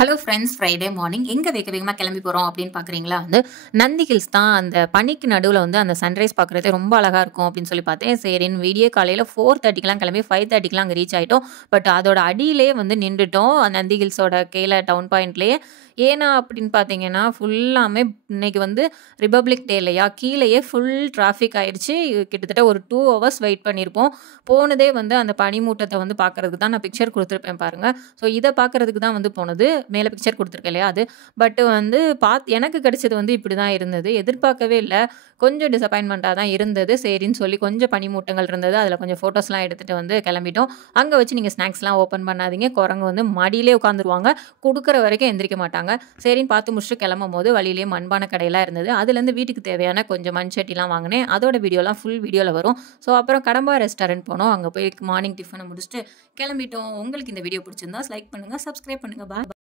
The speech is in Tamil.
ஹலோ ஃப்ரெண்ட்ஸ், ஃப்ரைடே மார்னிங் எங்கே வேக வேகமாக கிளம்பி போகிறோம் அப்படின்னு பார்க்குறீங்களா? நந்தி ஹில்ஸ் தான். அந்த பனிக்கு நடுவில் அந்த சன்ரைஸ் பார்க்குறதே ரொம்ப அழகாக இருக்கும் அப்படின்னு சொல்லி பார்த்தேன். சரின்னு விடிய காலையில் 4:30க்கெலாம் கிளம்பி 5:30க்கெலாம் அங்கே ரீச் ஆகிட்டோம். பட் அதோட அடியிலே நின்றுட்டோம், நந்தி ஹில்ஸோட கீழே டவுன் பாயிண்ட்லேயே. ஏன்னா அப்படின்னு பார்த்தீங்கன்னா, ஃபுல்லாமே இன்னைக்கு ரிபப்ளிக் டே இல்லையா, கீழேயே ஃபுல் டிராஃபிக் ஆயிடுச்சு. கிட்டத்தட்ட ஒரு 2 ஹவர்ஸ் வெயிட் பண்ணியிருப்போம். போனதே அந்த பனிமூட்டத்தை பார்க்கறதுக்கு தான். நான் பிக்சர் கொடுத்துருப்பேன் பாருங்கள். ஸோ இதை பார்க்கறதுக்கு தான் போனது. மேலே பிக்சர் கொடுத்துருக்கேன் இல்லையா அது. பட் எனக்கு கிடைச்சது இப்படி தான் இருந்தது. எதிர்பார்க்கவே இல்லை. கொஞ்சம் டிசப்பாயின்மெண்ட்டாக தான் இருந்தது. சரின்னு சொல்லி கொஞ்சம் பனிமூட்டங்கள் இருந்தது. அதில் கொஞ்சம் ஃபோட்டோஸ்லாம் எடுத்துகிட்டு கிளம்பிட்டோம். அங்கே வச்சு நீங்கள் ஸ்நாக்ஸ்லாம் ஓப்பன் பண்ணாதீங்க. குரங்கு மடியிலே உட்காந்துருவாங்க. கொடுக்குற வரைக்கும் எந்திரிக்க மாட்டாங்க. சரின்னு பார்த்து முடிச்சுட்டு கிளம்பும் போது வழியிலேயே மண்பான கடையெல்லாம் இருந்தது. அதுலேருந்து வீட்டுக்கு தேவையான கொஞ்சம் மண் சட்டிலாம் வாங்கினேன். அதோட வீடியோலாம் ஃபுல் வீடியோவில் வரும். ஸோ அப்புறம் கடம்பா ரெஸ்டாரண்ட் போனோம். அங்கே போய் மார்னிங் டிஃபனை முடிச்சுட்டு கிளம்பிட்டோம். உங்களுக்கு இந்த வீடியோ பிடிச்சிருந்தா லைக் பண்ணுங்கள், சப்ஸ்கிரைப் பண்ணுங்கள். பாய்.